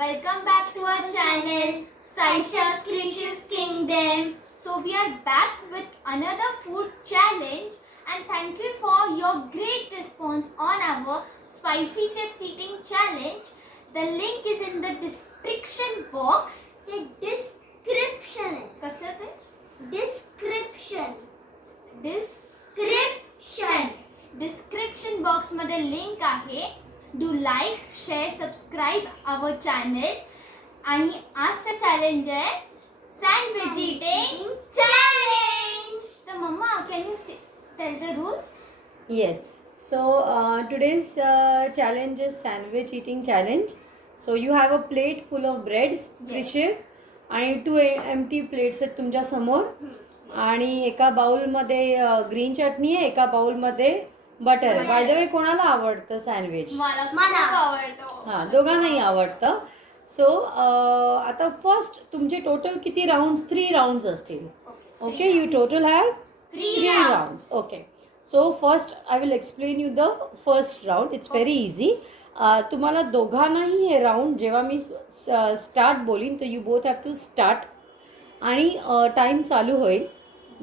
Welcome back to our channel, Saisha's Creations Kingdom. So we are back with another food challenge, and thank you for your great response on our spicy chips eating challenge. The link is in the description box. ते description आहे. कसं ते? Description description box मध्ये link आहे. Do like, share, subscribe our channel. आणि आजचं challenge आहे sandwich eating challenge. तर मम्मा, can you tell the rules? Yes. So today's challenge is sandwich eating challenge. So you have a plate full of breads, Krishiv, आणि 2 empty plates आहेत तुमच्या समोर. आणि एका बाउलमध्ये ग्रीन चटणी आहे, एका बाउलमध्ये बटर आहे. बाय द वे, कोणाला आवडतं सँडविच? मला मला. खूप आवडतो. हां, दोघांनाही आवडतं. सो आता फर्स्ट तुमचे टोटल किती राऊंड? 3 राऊंड्स असतील. Okay, you total have 3 rounds. Okay. So first I will explain you the first round. It's very easy. तुम्हाला दोघांनाही हे राऊंड जेव्हा मी स्टार्ट बोलीन तर you both have to start आणि टाईम चालू होईल.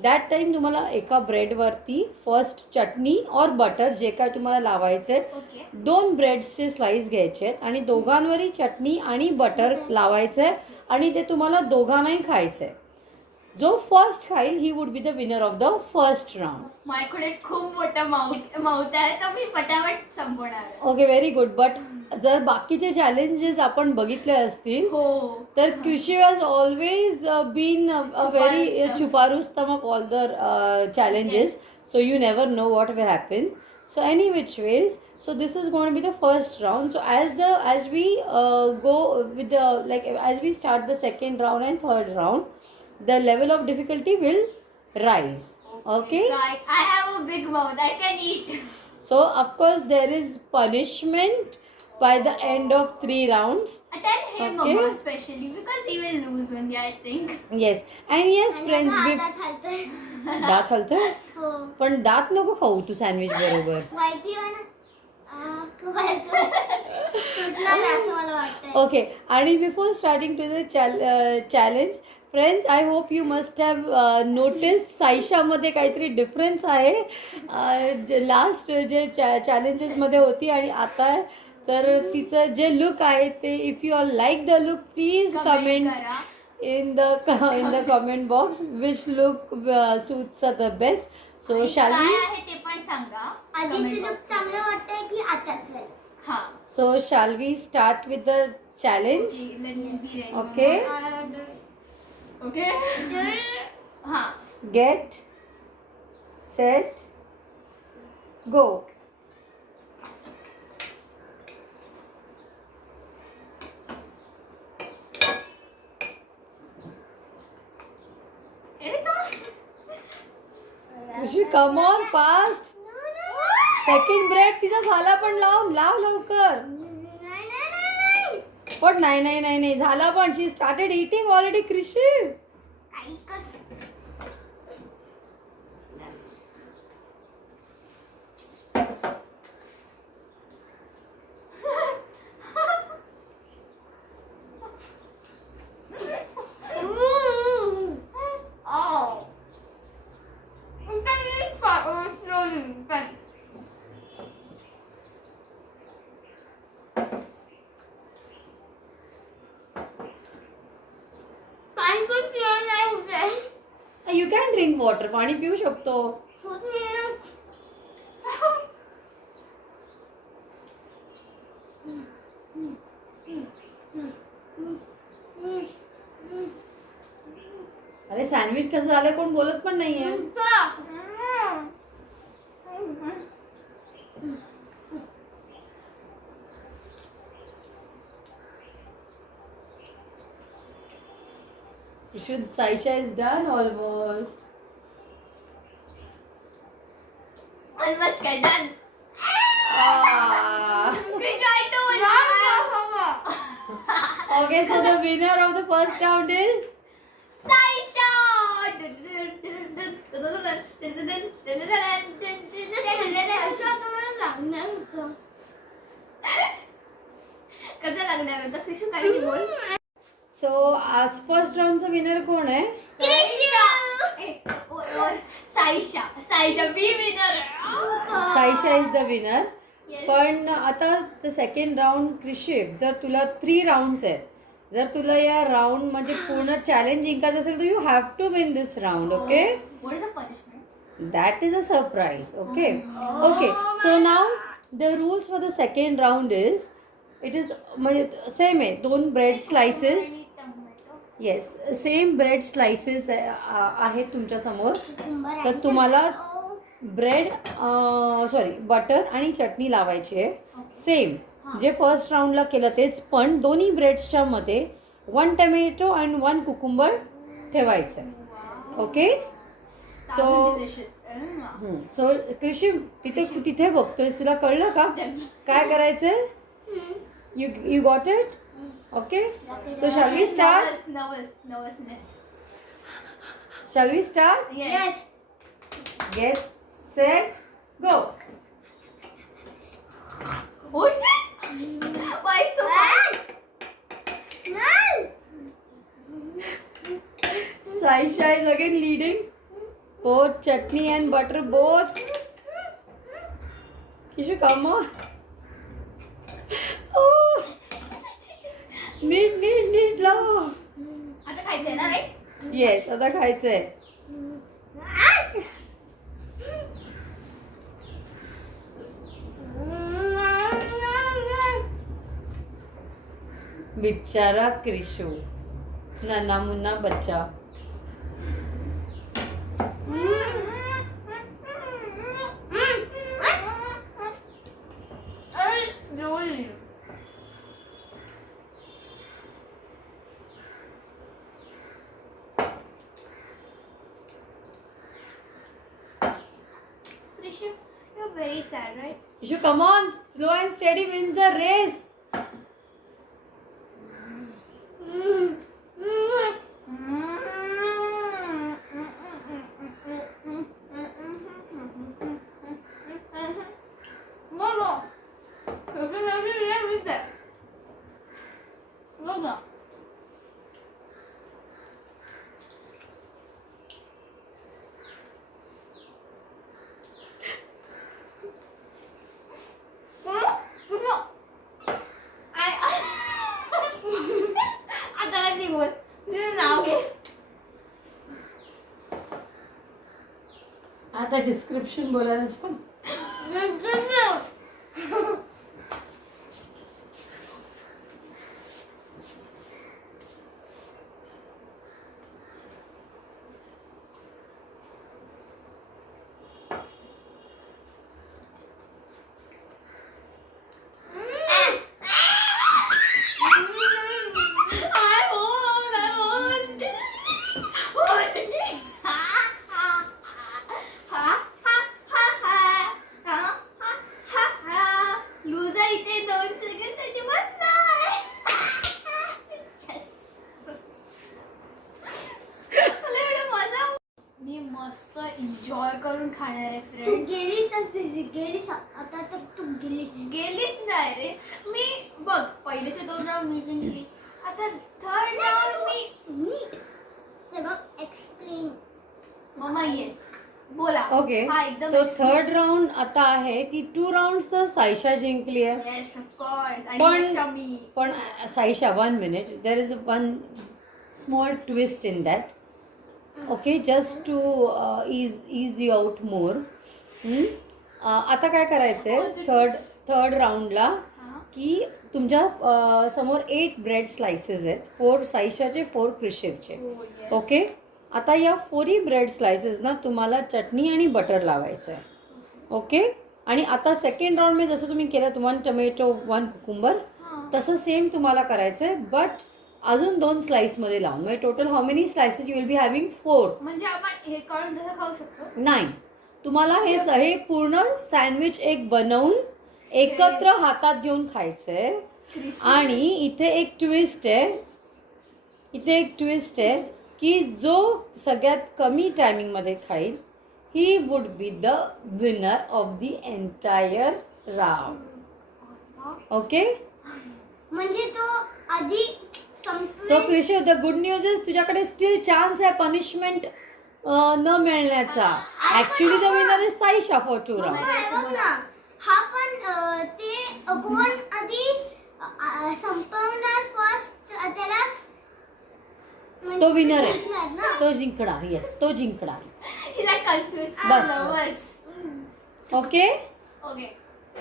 दॅट टाईम तुम्हाला एका ब्रेडवरती फर्स्ट चटणी और बटर जे काय तुम्हाला लावायचं आहे, ओके. 2 ब्रेड्सचे स्लाइस घ्यायचे आहेत आणि दोघांवरही चटणी आणि बटर लावायचं आहे आणि ते तुम्हाला दोघांनाही खायचं आहे. जो फर्स्ट खाईल he would be the winner of the first round. माझ्याकडे खूप मोठं माउथ आहे, तर मी पटापट संपवणार आहे. Okay, very good. बट जर बाकीचे चॅलेंजेस आपण बघितले असतील हो. तर Krishi has always been a very छुपारुस्तम of all the challenges. So you never know what will happen. So any which ways, so this is going to be the first round. So as we go with the as we start the second round and third round, the level of difficulty will rise. Okay. So I have a big mouth. I can eat. So of course there is punishment by the end of 3 rounds. Tell him, Okay. Mama, especially because he will lose only, I think. Yes. And yes, आणि friends, आता हातात हलतंय. दात हलतोय. हो. पण दात नको खाऊ तू सँडविच बरोबर. माहिती आहे ना? तुटणार असं मला वाटतंय. Okay. आणि before starting to the challenge, friends, I hope you must have noticed साईशामध्ये काहीतरी डिफरन्स आहे. लास्ट जे चॅलेंजेसमध्ये होती आणि आता तर तिचं जे लुक आहे ते, if you are like the look, please comment करा. in the comment box which look suits her the best. So आणि shall काय we आहे ते पण सांगा. आधीचं comment लुक box चांगलं वाटतंय की आताच आहे? हा. shall we start with the challenge? Let me be ready. Okay. Okay. हा. Get set go. Rishi, come on, fast. Second bread तिचा झाला, पण लाव लवकर. नाही. पण नाही झाला, पण she started eating already. कृषी, काही कर. पाणी पण पियायला नाही होत आहे. you can drink water. पाणी पिऊ शकतो. होत नाही ना. अरे सँडविच कसं झालं कोण बोलत पण नाहीये. Saisha is done almost. Almost done. Ah. Okay, so the winner of the first round is Saisha. कसं लागणार होतं कृषू काही बोल. सो आज फर्स्ट राऊंडचा विनर कोण आहे? Saisha be winner. Saisha is the winner. पण आता द सेकंड राऊंड क्रिशिप, जर तुला 3 राऊंड्स आहेत, जर तुला या राऊंड म्हणजे पूर्ण चॅलेंज जिंकायचं असेल तर you have to win this round. Okay, What is the punishment? That is a surprise. Okay okay. So now the rules for the second round is, it is म्हणजे सेम आहे. 2 bread slices, yes same bread slices आहेत तुमच्यासमोर. तर तुम्हाला bread sorry butter आणि चटणी लावायची आहे सेम जे फर्स्ट राऊंडला केलं तेच, पण दोन्ही ब्रेड्सच्या मध्ये 1 टमॅटो आणि 1 कुकुंबर ठेवायचं आहे. ओके, सो कृषी तिथे बघतोयस, तुला कळलं का काय करायचंय? You got it? Okay, so shall we start? Nervousness. Shall we start? Yes. Get set go. Oh shit! Why so fast? Saisha is again leading. Both chutney and butter both. Kishu, come on. Oh. Neat, लाव. आता खायचंय ना, right? Yes, आता खायचंय. बिचारा क्रिशू, नन्हा मुन्ना बच्चा. Krishu, you're very sad, right? Kishu, come on, slow and steady wins the race. No. You can never live with that. No. आता नाही बोल, तुझं नाव घे. आता डिस्क्रिप्शन बोलायला सांग. लुझर इथे 2 सेकंडसाठी बसलाय. मला एवढं मजा. मी मस्त एन्जॉय करून खाणार आहे तू फ्रेंड्स. गेलीस आता तर तू गेलीस. गेलीच नाही रे मी. बघ पहिलेचे 2 राऊंड मी जिंकली, आता 3rd राऊंड मी. सगळं एक्सप्लेन. मम्मा येस बोला. ओके, हा एकदम सो थर्ड राऊंड आता आहे की 2 राऊंड्स तर साईशा जिंकली आहे. Yes of course. आणि पण- अच्छा मी. पण साईशा 1 minute, there is 1 small twist in that. Okay, just two is you out more. आता काय करायचं आहे थर्ड राऊंडला हा. की तुमच्या समोर 8 ब्रेड स्लाइसेस आहेत, 4 साईशाचे 4 क्रिशिपचे. Oh, yes. ओके, आता या 4 ब्रेड स्लाइसेस ना तुम्हाला चटणी आणि बटर लावायचं आहे. ओके, आणि आता सेकंड राऊंडमध्ये जसं तुम्ही केलं 1 टमॅटो 1 कुकुंबर, हा. तसं सेम तुम्हाला करायचं आहे, बट अजून 2 स्लाइसमध्ये लावून. म्हणजे total how many slices you will be having 4. म्हणजे आपण हे काढून तसं खाऊ शकतो. नाही, तुम्हाला हे पूर्ण सँडविच एक बनवून एकत्र हातात घेऊन खायचंय. कृषी. आणि इथे एक ट्विस्ट आहे की जो सगळ्यात कमी टायमिंगमध्ये खाईल he would be the winner of the entire round. Okay, म्हणजे आधी सो संपले. Krishiv, the good news is तुझ्याकडे स्टील चान्स आहे पनिशमेंट न मिळण्याचा. Actually the winner is Saisha for 2 मम्मा, राऊंड. हे बघ ना, हा पण ते कोण आधी संपवणार फर्स्ट त्याला तो winner आहे. जिंकणार ना. तो जिंकणार. येस, तो जिंकणार. He's like confused. बस, Nervous. Okay. Okay.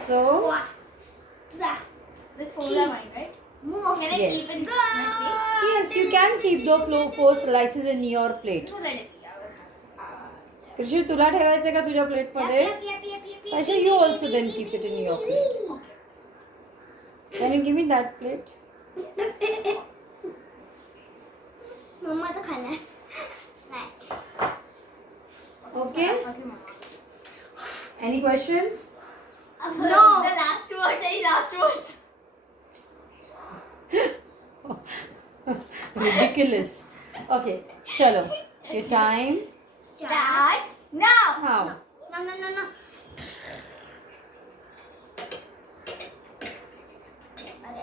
So This four are mine, right? Move. Can I Yes. keep in my plate? Yes, you can keep the 4 slices in your plate. No, let it be. I will ask. क्रिशिव, तुला ठेवायचं का तुझ्या प्लेटमध्ये? Yep. Saisha, you also then keep it in your plate. Can you give me that plate? मम्मा तर खाणार नाही. Okay. Okay, Mama. Any questions? No. The last words. Any last words? Ridiculous. Okay, chalo. Your time. Start now. How? No. अरे.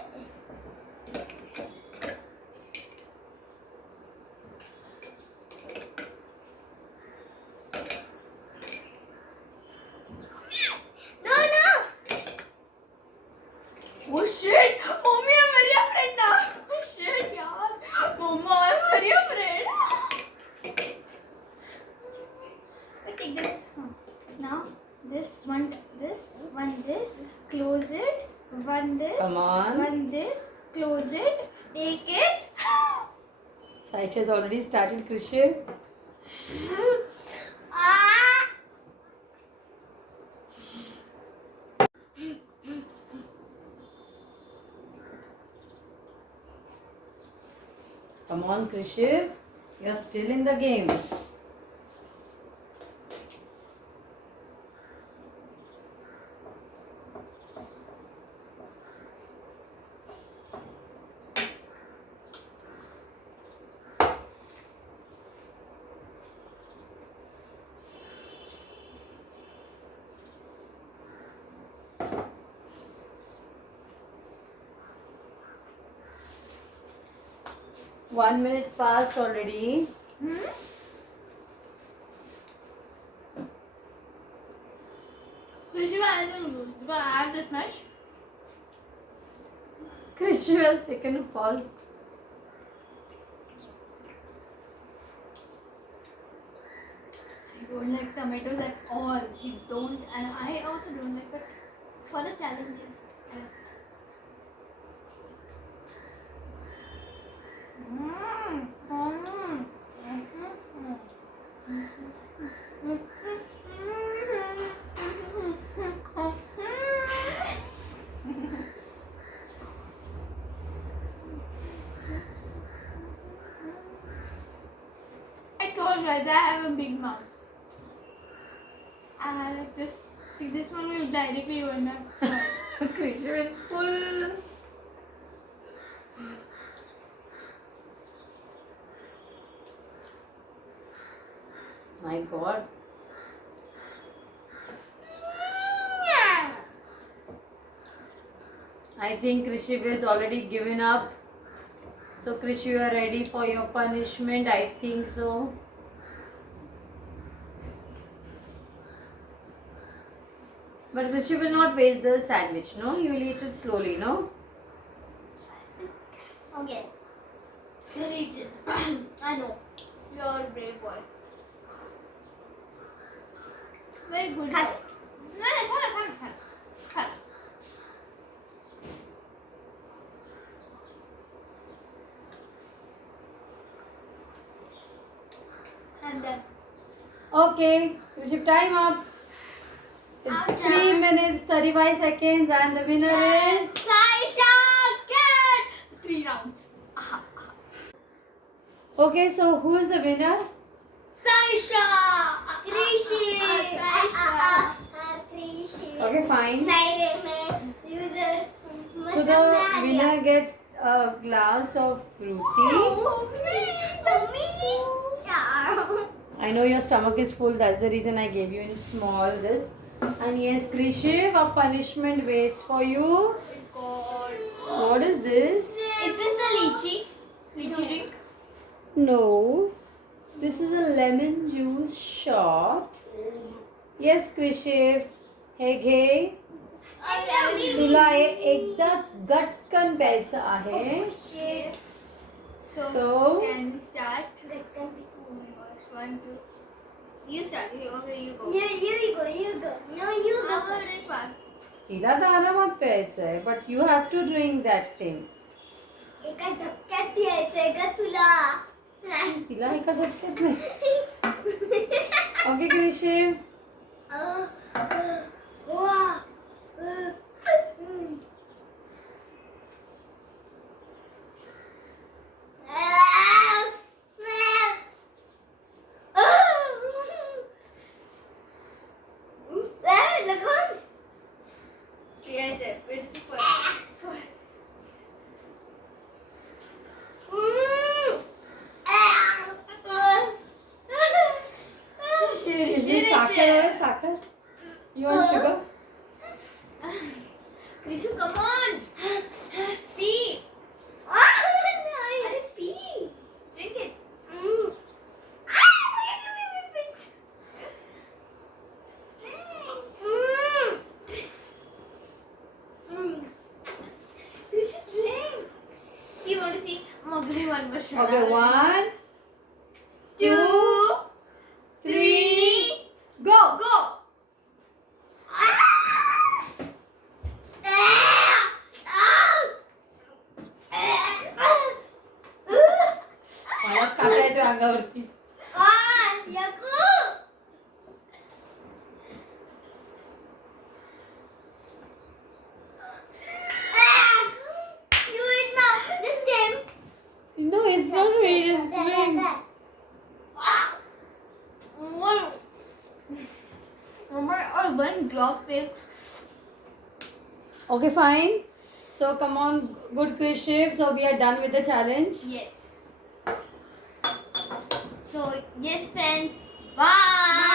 No. Oh shit! Mommy, I'm very afraid now. Oh shit, yaar. Mama, I'm very afraid. I take this. Now, this, close it. One this. Come on. One this, close it. Take it. Saisha has already started, Krishiv. Ah. Come on, Krishiv. You're still in the game. One minute passed already. Krishiva, I don't lose because I have this much. Krishiv has taken a pause. I don't like tomatoes at all. We don't, and I also don't like. But for the challenges, I told you guys I have a big mouth. I like this. See, this one will directly go in my mouth. Krishiv is full. My God. I think Krishiv has already given up. So Krishiv, you are ready for your punishment? I think so. But Krishiv will not waste the sandwich, no? You will eat it slowly, no? Okay. You'll eat it. I know. You're a brave boy. Very good. Cut. boy. No, cut. I'm done. Okay, Krishiv, time up. It's I'm 3 done. minutes 35 seconds and the winner is... Saisha again! 3 rounds. Okay, so who is the winner? Saisha! Krishi. Saisha. Krishi. Okay, fine. नहीं रे मैं loser. So the winner gets a glass of fruity. Yeah. I know your stomach is full, that's the reason I gave you in small this. And yes, Krishiv, a punishment waits for you. God. What is this? Is this a Lychee drink. No. This is a lemon juice shot. Yes, Krishiv. हे घे. तुला हे एकदाच गटकन प्यायचं आहे. So Can we start? One, two. You start. Okay, you go. You go. No, you I'll go. go right back. तिला तर आरामात प्यायचं आहे. But you have to drink that thing. एका झटक्यात पियायचंय का तुला? नाही. तिला एका झटक्यात नाही. ओके क्रिशिव. Yes, it's fun. साखर आहे साखर. You want sugar? Krishu, come on. Pee. Arey, pee. Drink it. Krishu, drink. You want to see? I'm gonna give you one more shot. Okay, 1, 2, 3, go. Go. मलाच काटा येतो अंगावरती. No, it's not sweet, it's drink. One drop picks. Okay, fine. So come on, good Krishiv. So we are done with the challenge. Yes. So, yes, friends. Bye.